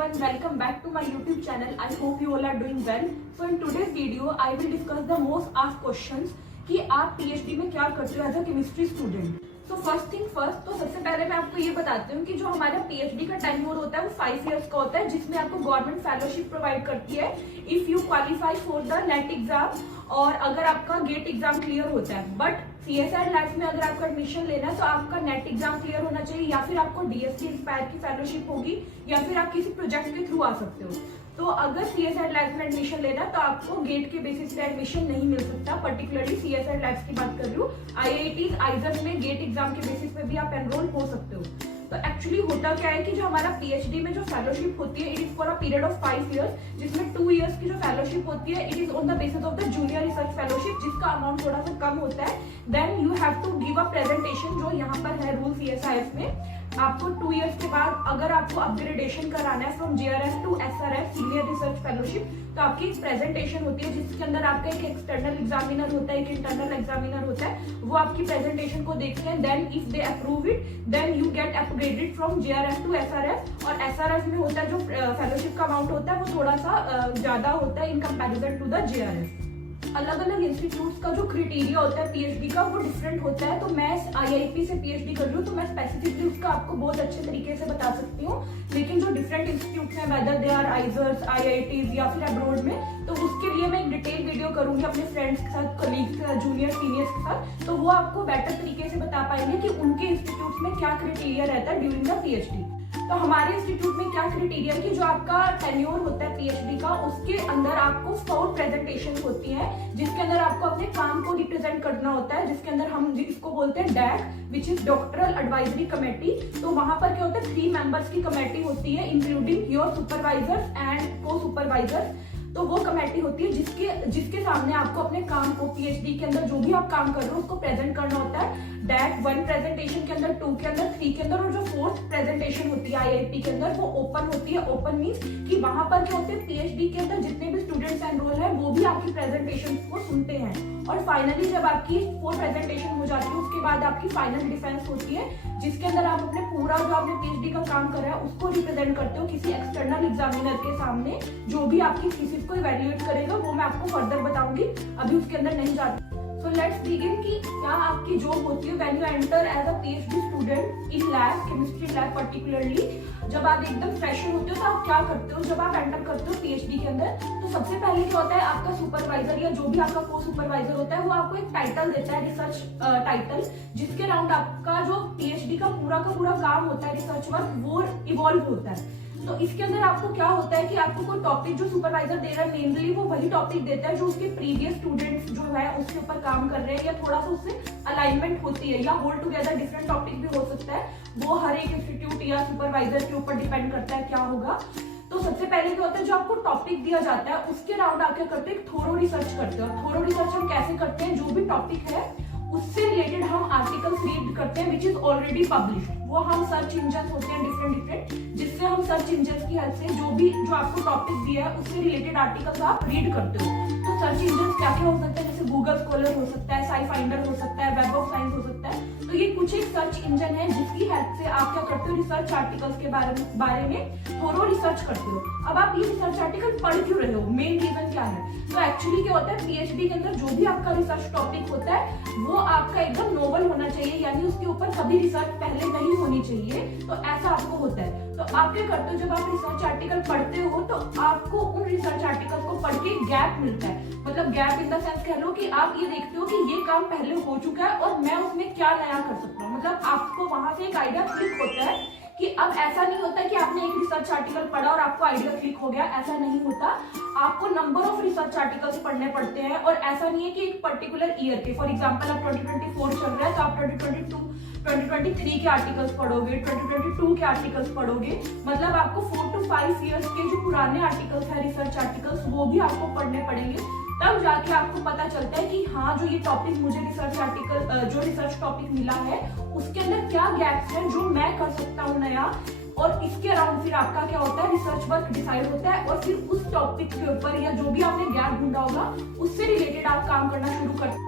everyone, welcome back to my YouTube channel. I hope you all are doing well. So in today's video, I will discuss the most asked questions कि आप PhD में क्या करते हो as a chemistry student. So first thing first, तो सबसे पहले मैं आपको ये बताती हूँ कि जो हमारा PhD का टेन्योर होता है वो 5 इयर्स का होता है, जिसमें आपको गवर्नमेंट फेलोशिप प्रोवाइड करती है if you qualify for the net exam और अगर आपका गेट एग्जाम क्लियर होता है. बट CSIR लैब्स में अगर आपका एडमिशन लेना है तो आपका नेट एग्जाम क्लियर होना चाहिए या फिर आपको DST इंस्पायर की फेलोशिप होगी या फिर आप किसी प्रोजेक्ट के थ्रू आ सकते हो. तो अगर CSIR लैब्स में एडमिशन लेना है तो आपको गेट के बेसिस पे एडमिशन नहीं मिल सकता. पर्टिकुलरली CSIR लैब्स की बात कर रही हूँ. IITs आइजर में गेट एग्जाम के बेसिस पे भी आप एनरोल हो सकते हो. तो एक्चुअली होता क्या है कि जो हमारा PhD में जो फेलोशिप होती है it is for a period of 5 years, जिसमें 2 इयर्स की जो फेलोशिप होती है it is on the basis of the junior research fellowship, जिसका अमाउंट थोड़ा सा कम होता है. Then you have to give a presentation जो यहाँ पर है रूल CSIF में. आपको 2 इयर्स के बाद अगर आपको अपग्रेडेशन कराना है from JRF to SRF senior research fellowship, तो आपकी एक प्रेजेंटेशन होती है जिसके अंदर आपका एक एक्सटर्नल एग्जामिनर होता है, एक इंटरनल एग्जामिनर होता है. वो आपकी प्रेजेंटेशन को देखते हैं. Then if they approve it then you get upgraded from JRF to SRF. और SRF में होता है जो फेलोशिप का अमाउंट होता है वो थोड़ा सा ज्यादा होता है in comparison to the JRF. अलग अलग इंस्टीट्यूट्स का जो क्राइटेरिया होता है PhD का वो डिफरेंट होता है. तो मैं IIP से PhD कर रही हूँ तो मैं स्पेसिफिकली उसका आपको बहुत अच्छे तरीके से बता सकती हूँ. लेकिन जो डिफरेंट इंस्टीट्यूट्स हैं whether they are IISERs, IITs या फिर अब्रॉड में, तो उसके लिए मैं एक डिटेल वीडियो करूंगी अपने फ्रेंड्स के साथ, कलीग्स, जूनियर सीनियर्स के साथ. तो वो आपको बेटर तरीके से बता पाएंगे कि उनके इंस्टीट्यूट में क्या क्राइटेरिया रहता है ड्यूरिंग द PhD. तो हमारे इंस्टीट्यूट में क्या क्राइटेरिया है कि जो आपका टेन्योर होता है PhD का उसके अंदर आपको 4 प्रेजेंटेशन होती है जिसके अंदर आपको अपने काम को रिप्रेजेंट करना होता है, जिसके अंदर हम इसको बोलते हैं DAC which is doctoral advisory committee. तो वहां पर क्या होता है 3 मेंबर्स की कमेटी होती है इंक्लूडिंग योर सुपरवाइजर्स एंड को सुपरवाइजर्स. तो वो कमेटी होती है जिसके सामने आपको अपने काम को PhD के अंदर जो भी आप काम कर रहे हो उसको प्रेजेंट करना होता है. DAC 1 प्रेजेंटेशन के अंदर, 2 के अंदर, 3 के अंदर, और जो 4th प्रेजेंटेशन होती है IIT के अंदर वो ओपन होती है. ओपन मीन्स कि वहां पर क्या होते हैं PhD के अंदर जितने भी स्टूडेंट्स एनरोल है वो भी आपकी प्रेजेंटेशन को सुनते हैं. और फाइनली जब आपकी 4 प्रेजेंटेशन हो जाती है उसके बाद आपकी फाइनल डिफेंस होती है जिसके अंदर आप अपने पूरा जो आपने PhD का काम कर रहा है उसको रिप्रेजेंट करते हो किसी एक्सटर्नल एग्जामिनर के सामने, जो भी आपकी थीसिस को इवैल्यूएट करेगा. वो मैं आपको फर्दर बताऊंगी, अभी उसके अंदर नहीं जाती. So let's begin कि क्या आपकी जॉब होती है when you enter as a PhD student in lab, chemistry lab particularly. जब आप एकदम फ्रेशर होते हो तो आप क्या करते हो जब आप एंटर करते हो PhD के अंदर? तो सबसे पहले क्या होता है आपका सुपरवाइजर या जो भी आपका को सुपरवाइजर होता है वो आपको एक टाइटल देता है, रिसर्च टाइटल, जिसके अराउंड आपका जो PhD का पूरा काम होता है, रिसर्च वर्क, वो इवॉल्व होता है. तो इसके अंदर आपको क्या होता है कि आपको कोई टॉपिक जो सुपरवाइजर दे रहा है मेनली वो वही टॉपिक देता है जो उसके प्रीवियस स्टूडेंट्स जो है उसके ऊपर काम कर रहे हैं या थोड़ा सा उससे अलाइनमेंट होती है, या होल टुगेदर डिफरेंट टॉपिक भी हो सकता है. वो हर एक इंस्टीट्यूट या सुपरवाइजर के ऊपर डिपेंड करता है क्या होगा. तो सबसे पहले क्या होता है जो आपको टॉपिक दिया जाता है उसके अराउंड आप क्या करते हैं, थोरो रिसर्च करते हो. थोरो रिसर्च हम कैसे करते हैं, जो भी टॉपिक है उससे रिलेटेड हम आर्टिकल्स रीड करते हैं विच इज ऑलरेडी पब्लिश्ड. वो हम सर्च इंजन होते हैं डिफरेंट जिससे हम सर्च इंजन की हेल्प से जो आपको टॉपिक दिया है उससे रिलेटेड आर्टिकल्स आप रीड करते हो. तो सर्च इंजन क्या क्या हो सकता है, जैसे गूगल स्कॉलर हो सकता है, साई फाइंडर हो सकता है, वेब ऑफ साइंस हो सकता है. तो ये कुछ एक सर्च इंजन है जिसकी हेल्प से आप क्या करते हो, रिसर्च आर्टिकल्स के बारे में थोरो रिसर्च करते हो. अब आप ये रिसर्च आर्टिकल पढ़ क्यों रहे हो, मेन रीजन क्या है? तो एक्चुअली क्या होता है PhD के अंदर जो भी आपका रिसर्च टॉपिक होता है वो आपका एकदम नोवल होना चाहिए, यानी उसके ऊपर कभी रिसर्च पहले नहीं होनी चाहिए. तो ऐसा आपको होता है. तो आप क्या करते हो जब आप रिसर्च आर्टिकल पढ़ते हो तो आपको उन रिसर्च आर्टिकल को पढ़ के गैप मिलता है. मतलब गैप इन द सेंस कह लो कि आप ये देखते हो कि ये काम पहले हो चुका है और मैं उसमें क्या नया कर सकता हूँ. मतलब आपको वहां से एक आइडिया क्लिक होता है कि अब ऐसा नहीं होता कि आपने एक रिसर्च आर्टिकल पढ़ा और आपको आइडिया क्लिक हो गया. ऐसा नहीं होता. आपको नंबर ऑफ रिसर्च आर्टिकल्स पढ़ने पड़ते हैं और ऐसा नहीं है कि एक पर्टिकुलर ईयर के, फॉर एग्जांपल अब 2024 चल रहा है तो आप 2023 के आर्टिकल्स पढ़ोगे, 2022 के आर्टिकल्स पढ़ोगे. मतलब आपको 4 to 5 इयर्स के जो पुराने आर्टिकल्स है, रिसर्च आर्टिकल्स, वो भी आपको पढ़ने पड़ेंगे. तब जाके आपको पता चलता है कि हाँ जो ये टॉपिक मुझे जो रिसर्च टॉपिक मिला है उसके अंदर क्या गैप्स हैं जो मैं कर सकता हूँ नया. और इसके अराउंड फिर आपका क्या होता है, रिसर्च वर्क डिसाइड होता है और फिर उस टॉपिक के ऊपर या जो भी आपने गैप ढूंढा होगा उससे रिलेटेड आप काम करना शुरू करते हैं.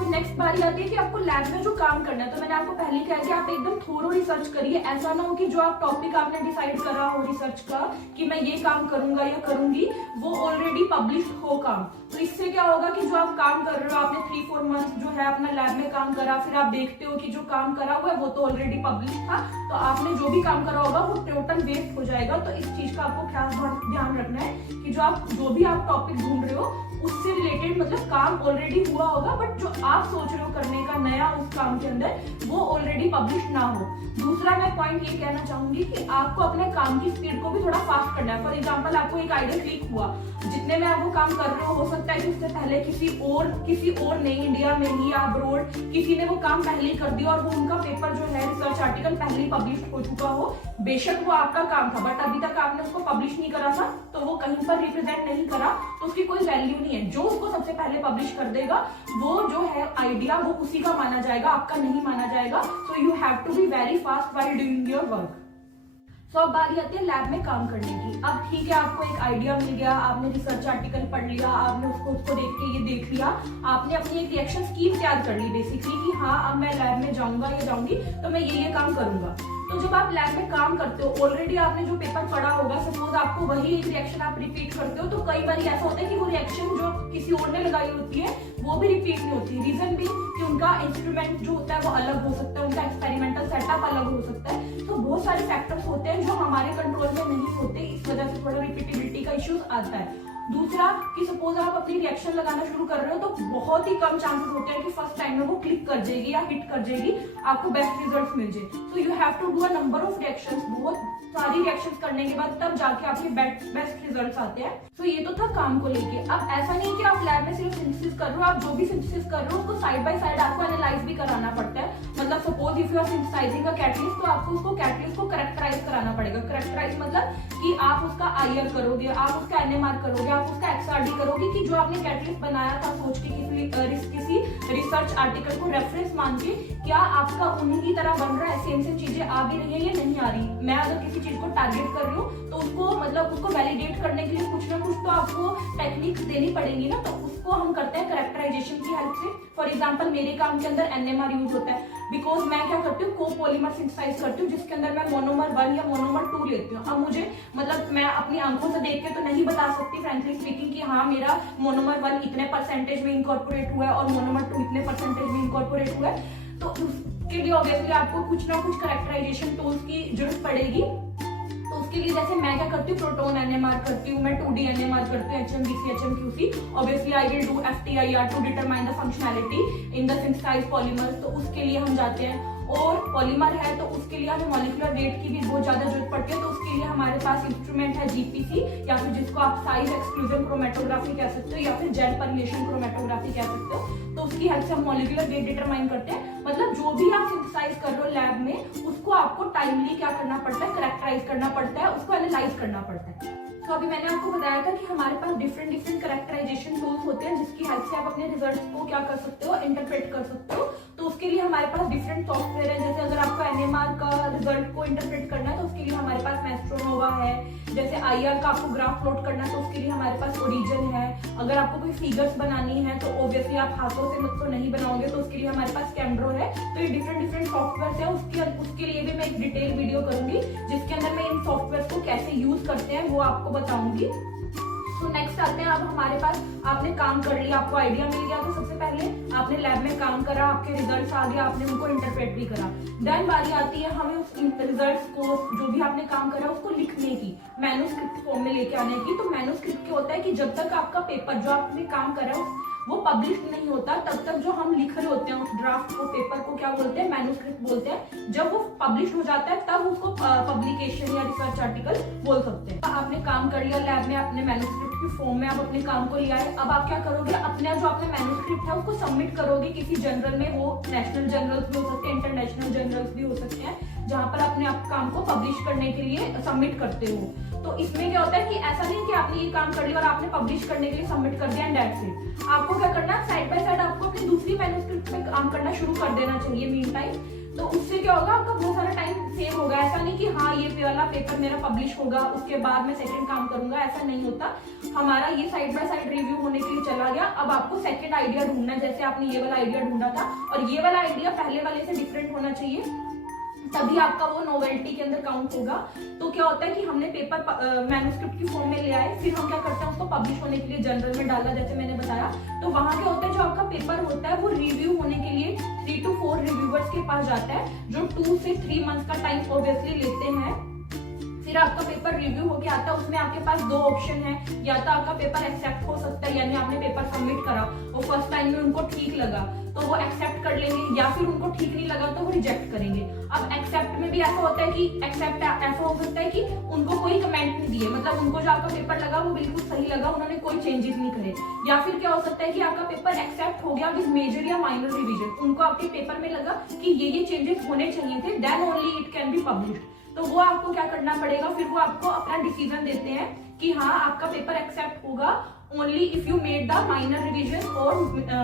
तो नेक्स्ट बारी आती है कि आपको लैब में जो काम करना है, तो मैंने आपको पहले कहा कि आप एकदम थोरो रिसर्च करिए। ऐसा ना हो कि जो आप टॉपिक आपने डिसाइड करा हो रिसर्च का कि मैं ये काम करूंगा या करूंगी, वो ऑलरेडी पब्लिश हो काम। तो इससे क्या होगा कि जो आप काम कर रहे हो, आपने 3-4 मंथ जो है अपना लैब में काम करा, फिर आप देखते हो कि जो काम करा हुआ है वो तो ऑलरेडी पब्लिश था, तो आपने जो भी काम करा होगा वो टोटल वेस्ट हो जाएगा। तो इस चीज का आपको खास ध्यान रखना है कि जो भी आप टॉपिक ढूंढ रहे हो उससे रिलेटेड मतलब काम ऑलरेडी हुआ होगा, बट जो आप सोच रहे हो करने का नया उस काम के अंदर वो ऑलरेडी पब्लिश ना हो। दूसरा मैं पॉइंट ये कहना चाहूंगी कि आपको अपने काम की स्पीड को भी थोड़ा फास्ट करना है। फॉर एग्जांपल आपको एक आइडिया क्लिक हुआ, जितने में आप वो काम कर रहे हो सकता है कि उससे पहले किसी और नहीं, इंडिया में ही या अब्रोड किसी ने वो काम पहले ही कर दिया और वो उनका पेपर जो है रिसर्च आर्टिकल पहले ही पब्लिश हो चुका हो। बेशक वो आपका काम था बट अभी तक आपने उसको पब्लिश नहीं करा था, तो वो कहीं पर रिप्रेजेंट नहीं करा, तो उसकी कोई वैल्यू नहीं है। जो उसको सबसे पहले पब्लिश कर देगा वो जो है आइडिया वो उसी का माना जाएगा, आपका नहीं माना जाएगा। So you have to be very fast while doing your work. So अब बारी आती है लैब में काम करने की। अब ठीक है, आपको एक आइडिया मिल गया, आपने रिसर्च आर्टिकल पढ़ लिया, आपने उसको देख के ये देख लिया, आपने अपनी एक रिएक्शन स्कीम तैयार कर ली बेसिकली कि हाँ अब मैं लैब में जाऊंगा या जाऊंगी तो मैं ये काम करूंगा। तो जब आप लैब में काम करते हो, ऑलरेडी आपने जो पेपर पढ़ा होगा, सपोज आपको वही एक रिएक्शन आप रिपीट करते हो, तो कई बार ऐसा होता है कि वो रिएक्शन जो किसी और ने लगाई होती है वो भी रिपीट नहीं होती। रीजन भी कि उनका इंस्ट्रूमेंट जो होता है वो अलग हो सकता है, उनका एक्सपेरिमेंटल सेटअप अलग हो सकता है। तो बहुत सारे फैक्टर्स होते हैं जो हमारे कंट्रोल में नहीं होते, इस वजह से थोड़ा रिपीटेबिलिटी का इश्यूज आता है। दूसरा कि सपोज आप अपनी रिएक्शन लगाना शुरू कर रहे हो तो बहुत ही कम चांसेस होते हैं कि फर्स्ट टाइम में वो क्लिक कर जाएगी या हिट कर जाएगी, आपको बेस्ट रिजल्ट्स मिल जाए। तो you have to do a number of reactions, बहुत सारी रिएक्शंस करने के बाद तब जाके आपके बेस्ट रिजल्ट्स आते हैं। तो ये तो था काम को लेके। अब ऐसा नहीं कि आप लैब में सिर्फ सिंथेसिस कर रहे हो, आप जो भी सिंथेसिस कर रहे हो उसको साइड बाय साइड आपको एनालाइज भी कराना पड़ता है। मतलब suppose if you are synthesising a catalyst, तो आपको उसको कैटलिस्ट को करेक्टराइज कराना पड़ेगा। करेक्टराइज मतलब कि आप उसका आईआर करोगे, आप उसका एनएमआर करोगे, आप उसका एक्सआरडी करोगे कि जो आपने कैटलिस्ट बनाया था सोच के किसी रिसर्च आर्टिकल को रेफरेंस मान के, क्या आपका उन्हीं की तरह बन रहा है, सेम चीजें आ भी रही है या नहीं आ रही। मैं अगर किसी चीज को टारगेट कर रही हूँ तो उसको मतलब उसको वैलिडेट करने के लिए कुछ ना कुछ तो आपको टेक्निक्स देनी पड़ेगी ना, तो उसको हम करते हैं करेक्टराइजेशन की हेल्प से। फॉर एग्जांपल मेरे काम के अंदर एनएमआर यूज होता है, बिकॉज मैं क्या करती हूँ कोपॉलीमर सिंथेसाइज करती हूँ जिसके अंदर मैं मोनोमर 1 या मोनोमर 2 लेती हूँ। अब मुझे मतलब मैं अपनी आंखों से देख के तो नहीं बता सकती फ्रेंकली स्पीकिंग कि हाँ मेरा मोनोमर 1 इतने परसेंटेज में इनकॉर्पोरेट हुआ है और मोनोमर 2 इतने परसेंटेज में इनकॉर्पोरेट हुआ है। तो उसके लिए ऑब्वियसली आपको कुछ ना कुछ करेक्टराइजेशन टूल्स की जरूरत पड़ेगी। तो उसके लिए जैसे मैं क्या करती हूँ प्रोटोन एनएमआर करती हूँ, मैं 2D एनएमआर करती हूँ, HMBC HMQC। Obviously I will do FTIR to determine the functionality in the synthesised polymers. तो उसके लिए हम जाते हैं, और पॉलीमर है तो उसके लिए हमें मॉलिक्यूलर वेट की भी बहुत ज्यादा जरूरत पड़ती है। तो उसके लिए हमारे पास इंस्ट्रूमेंट है GPC, या फिर जिसको आप साइज एक्सक्लूजन क्रोमेटोग्राफी कह सकते हो या फिर जेल परमेशन क्रोमेटोग्राफी कह सकते हो। तो उसकी हेल्प से हम मॉलिक्यूलर वेट डिटरमाइन करते हैं। मतलब जो भी आप सिंथेसाइज कर रहे हो लैब में उसको आपको टाइमली क्या करना पड़ता है, करेक्टराइज करना पड़ता है, उसको एनालाइज करना पड़ता है। तो अभी मैंने आपको बताया था कि हमारे पास डिफरेंट करेक्टराइजेशन टूल्स होते हैं जिसकी हेल्प से आप अपने रिजल्ट्स को क्या कर सकते हो, इंटरप्रेट कर सकते हो। तो उसके लिए हमारे पास डिफरेंट सॉफ्टवेयर है। जैसे अगर आपको एनएमआर का रिजल्ट को इंटरप्रेट करना है तो उसके लिए हमारे पास मैस्ट्रोनोवा है। जैसे आईआर का आपको ग्राफ प्लॉट करना है तो उसके लिए हमारे पास ओरिजिन है। अगर आपको कोई फिगर्स बनानी है तो ऑब्वियसली आप हाथों से तो नहीं बनाओगे, तो उसके लिए हमारे पास कैमड्रो है। तो ये डिफरेंट सॉफ्टवेयर है, उसके लिए भी मैं एक डिटेल वीडियो करूंगी जिसके अंदर मैं इन सॉफ्टवेयर को कैसे यूज करते हैं वो आपको बताऊंगी। तो नेक्स्ट आते हैं, अब हमारे पास आपने काम कर लिया, आपको आइडिया मिल गया, तो सबसे पहले आपने लैब में काम करा, आपके रिजल्ट्स आ गए, आपने उनको इंटरप्रेट भी करा। देन बारी आती है हमें उस रिजल्ट्स को, जो भी आपने काम करा उसको लिखने की, मैन्युस्क्रिप्ट फॉर्म में लेके आने की। तो मैन्युस्क्रिप्ट क्या होता है कि जब तक आपका पेपर जो आपने काम करा वो पब्लिश नहीं होता तब तक जो हम लिख रहे होते हैं उस ड्राफ्ट को, पेपर को क्या बोलते हैं, मैन्युस्क्रिप्ट बोलते हैं। जब वो पब्लिश हो जाता है तब उसको पब्लिकेशन या रिसर्च आर्टिकल बोल सकते हैं। आपने काम कर लिया लैब में, अपने मैन्युस्क्रिप्ट की फॉर्म में आप अपने काम को लिया है। अब आप क्या करोगे, अपना जो आपने मैन्युस्क्रिप्ट है उसको सबमिट करोगे किसी जर्नल में। वो नेशनल जर्नल्स भी हो सकते हैं, इंटरनेशनल जर्नल्स भी हो सकते हैं, जहां पर अपने आप काम को पब्लिश करने के लिए सबमिट करते हो। तो इसमें क्या होता है कि ऐसा नहीं कि आपने ये काम कर लिया और आपने पब्लिश करने के लिए सबमिट कर दिया एंड दैट्स इट। आपको क्या करना है, साइड बाय साइड आपको अपनी दूसरी मैन्युस्क्रिप्ट पे काम करना शुरू कर देना चाहिए मीन टाइम। तो उससे क्या होगा, आपका बहुत सारा टाइम सेव होगा। ऐसा नहीं कि हाँ ये वाला पेपर मेरा पब्लिश होगा उसके बाद मैं सेकंड काम करूंगा, ऐसा नहीं होता। हमारा ये साइड बाय साइड रिव्यू होने के लिए चला गया। अब आपको सेकंड आइडिया ढूंढना है, जैसे आपने ये वाला आइडिया ढूंढा था और ये वाला आइडिया पहले वाले से डिफरेंट होना चाहिए, तभी आपका वो नोवेल्टी के अंदर काउंट होगा। तो क्या होता है कि हमने पेपर मैन्युस्क्रिप्ट की फॉर्म में ले आए, फिर हम क्या करते हैं उसको पब्लिश होने के लिए जर्नल में डाला, जैसे मैंने बताया। तो वहां क्या होता है, जो आपका पेपर होता है वो रिव्यू होने के लिए 3 to 4 रिव्यूअर्स के पास जाता है, जो 2 से 3 मंथ्स का टाइम ऑब्वियसली लेते हैं। फिर आपका पेपर रिव्यू होके आता है, उसमें आपके पास 2 ऑप्शन है, या तो आपका पेपर एक्सेप्ट हो सकता है, यानी आपने पेपर सबमिट करा, वो फर्स्ट टाइम में उनको ठीक लगा तो वो एक्सेप्ट कर लेंगे, या फिर उनको ठीक नहीं लगा तो वो रिजेक्ट करेंगे। अब एक्सेप्ट में भी ऐसा होता है कि एक्सेप्ट ऐसा हो सकता है कि उनको कोई कमेंट नहीं दिए, मतलब उनको जो आपका पेपर लगा वो बिल्कुल सही लगा, उन्होंने कोई चेंजेस नहीं करे। या फिर क्या हो सकता है कि आपका पेपर एक्सेप्ट हो गया विद मेजर या माइनर रिवीजन, उनको आपके पेपर में लगा कि ये चेंजेस होने चाहिए थे, then only it can be published. तो वो आपको क्या करना पड़ेगा, फिर वो आपको अपना डिसीजन देते हैं कि हाँ आपका पेपर एक्सेप्ट होगा only if you made the minor revision और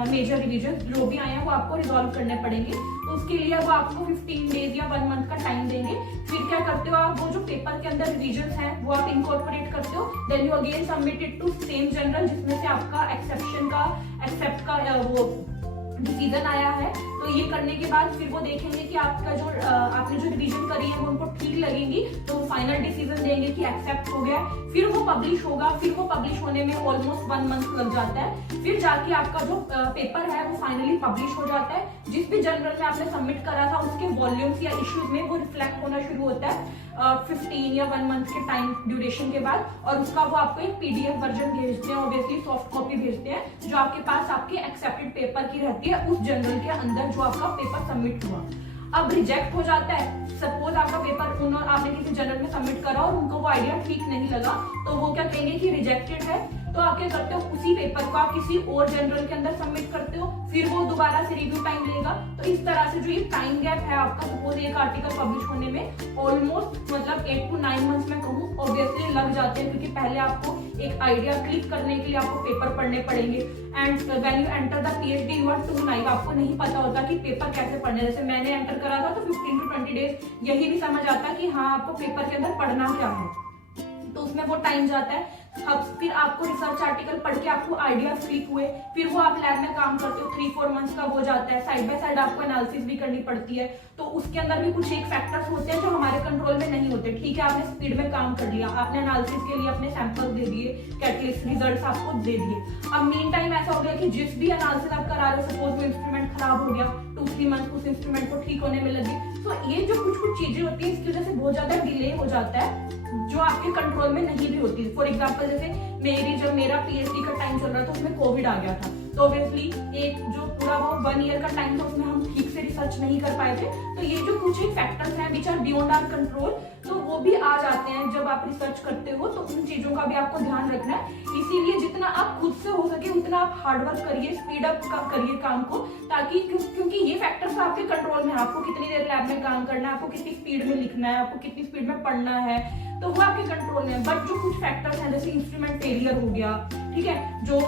मेजर रिवीजन, जो भी आए हैं वो आपको रिजॉल्व करने पड़ेंगे। तो उसके लिए वो आपको 15 डेज या 1 मंथ का टाइम देंगे। फिर क्या करते हो आप, वो जो पेपर के अंदर रिवीजन है वो आप इनकॉर्पोरेट करते हो, देन you again submit it to same journal जिसमें से आपका एक्सेप्ट का वो डिसीजन आया है। तो ये करने के बाद फिर वो देखेंगे कि आपका जो आपने जो रिवीजन करी है वो उनको ठीक लगेगी, तो वो फाइनल डिसीजन देंगे कि एक्सेप्ट हो गया। फिर वो पब्लिश होगा, फिर वो पब्लिश होने में ऑलमोस्ट 1 मंथ लग जाता है। फिर जाके आपका जो पेपर है वो फाइनली पब्लिश हो जाता है। जिस भी जर्नल में आपने सबमिट करा था उसके वॉल्यूम्स या इश्यूज में वो रिफ्लेक्ट होना शुरू होता है 15 या 1 मंथ के टाइम ड्यूरेशन के बाद, और उसका वो आपको एक PDF वर्जन भेजते हैं, ऑब्वियसली सॉफ्ट कॉपी भेजते हैं, जो आपके पास आपके एक्सेप्टेड पेपर की रहती है उस जर्नल के अंदर जो आपका पेपर सबमिट हुआ। अब रिजेक्ट हो जाता है, सपोज आपका पेपर आपने किसी जर्नल में सबमिट करा और उनको वो आइडिया ठीक नहीं लगा, तो वो क्या कहेंगे कि रिजेक्टेड है। तो आप क्या करते हो, उसी पेपर को आप किसी और जर्नल के अंदर सबमिट करते हो, फिर वो दोबारा से रिव्यू टाइम लेगा। तो इस तरह से जो ये टाइम गैप है आपका, सपोज एक आर्टिकल पब्लिश होने में ऑलमोस्ट मतलब 8 to 9 मंथ्स में कहूँ ऑब्वियसली लग जाते हैं, क्योंकि पहले आपको एक आइडिया क्लिक करने के लिए आपको पेपर पढ़ने पड़ेंगे। And when you enter the PhD you are too naive, आपको नहीं पता होता कि पेपर कैसे पढ़ने। जैसे मैंने एंटर करा था तो 15 to 20 डेज यही नहीं समझ आता कि हाँ आपको पेपर के अंदर पढ़ना क्या है, तो उसमें वो टाइम जाता है। अब फिर आपको रिसर्च आर्टिकल पढ़ के आपको आइडियाज क्लिक हुए, फिर वो आप लैब में काम करते हो, 3-4 मंथ्स का वो जाता है। साइड बाय साइड आपको एनालिसिस भी करनी पड़ती है, तो उसके अंदर भी कुछ एक फैक्टर्स होते हैं जो हमारे कंट्रोल में नहीं होते। ठीक है, आपने स्पीड में काम कर लिया, आपने एनालिसिस के लिए अपने सैंपल दे दिए, कैटलिस्ट रिजल्ट्स आपको दे दिए। अब मीन टाइम ऐसा हो गया कि जिस भी एनालिसिस आप करा रहे हो, सपोज वो इंस्ट्रूमेंट खराब हो गया, 2-3 मंथ उस इंस्ट्रूमेंट को ठीक होने में लगे, तो ये जो कुछ चीजें होती है इसकी वजह से बहुत ज्यादा डिले हो जाता है, जो आपके कंट्रोल में नहीं भी होती। फॉर एग्जाम्पल जैसे जब मेरा PhD का टाइम चल रहा था उसमें कोविड आ गया था, तो ऑब्वियसली एक जो पूरा वो 1 ईयर का टाइम था उसमें हम ठीक से रिसर्च नहीं कर पाए थे। तो ये जो कुछ एक फैक्टर्स हैं which are beyond our control, तो वो भी आ जाते हैं जब आप रिसर्च करते हो, तो उन चीजों का भी आपको ध्यान रखना है। इसीलिए जितना आप खुद से हो सके उतना आप हार्डवर्क करिए, स्पीड अप करिए काम को, ताकि क्योंकि ये फैक्टर्स आपके कंट्रोल में है। आपको कितनी देर लैब में काम करना है, आपको कितनी स्पीड में लिखना है, आपको कितनी स्पीड में पढ़ना है, तो वो आपके कंट्रोल में है। बट जो कुछ फैक्टर्स हैं जैसे इंस्ट्रूमेंट फेलियर हो गया, ठीक है, जो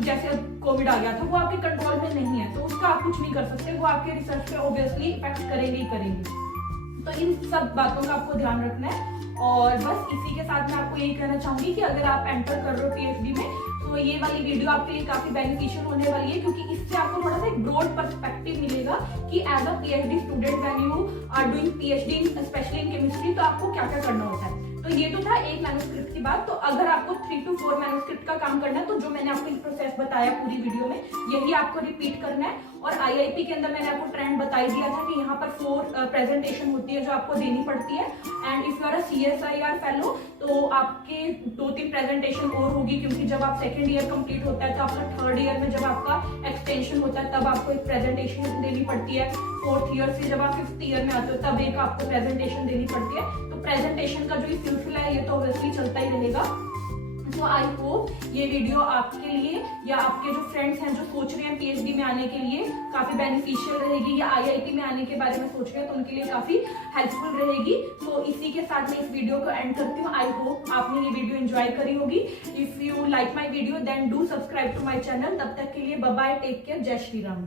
जैसे कोविड आ गया था, वो आपके कंट्रोल में नहीं है, तो उसका आप कुछ नहीं कर सकते, वो आपके रिसर्च पे ऑब्वियसली इफेक्ट करेंगे ही करेंगे। तो इन सब बातों का आपको ध्यान रखना है। और बस इसी के साथ मैं आपको यही कहना चाहूंगी कि अगर आप एंटर कर रहे हो PhD में, तो ये वाली वीडियो आपके लिए काफी बेनिफिशियल होने वाली है, क्योंकि इससे आपको थोड़ा सा एक ब्रॉड पर्सपेक्टिव मिलेगा कि as a PhD student when you are doing PhD specially in chemistry, तो आपको क्या क्या करना होता है। तो ये तो था एक मैन्युस्क्रिप्ट की बात। तो अगर आपको 3 to 4 मैन्युस्क्रिप्ट का काम करना है, तो जो मैंने आपको प्रोसेस बताया पूरी वीडियो में, यही आपको रिपीट करना है। और IIP के अंदर मैंने आपको ट्रेंड बता दिया था कि यहाँ पर 4 प्रेजेंटेशन होती है जो आपको देनी पड़ती है। And if you are a CSIR fellow, तो आपके 2-3 प्रेजेंटेशन और होगी, क्योंकि जब आप सेकंड ईयर कंप्लीट होता है तो आपका 3rd ईयर में जब आपका एक्सटेंशन होता है तब आपको एक प्रेजेंटेशन देनी पड़ती है। 4th ईयर से जब आप 5th ईयर में आते हो तब एक आपको प्रेजेंटेशन देनी पड़ती है। तो प्रेजेंटेशन का जो सिलसिला है ये तो ऑब्वियसली चलता ही रहेगा। तो आई होप ये वीडियो आपके लिए या आपके जो फ्रेंड्स हैं जो सोच रहे हैं PhD में आने के लिए काफी बेनिफिशियल रहेगी, या IIT में आने के बारे में सोच रहे हैं तो उनके लिए काफी हेल्पफुल रहेगी। तो इसी के साथ मैं इस वीडियो को एंड करती हूँ। आई होप आपने ये वीडियो एंजॉय करी होगी। If you like my video then do subscribe to my channel. तब तक के लिए बाय बाय, टेक केयर, जय श्री राम।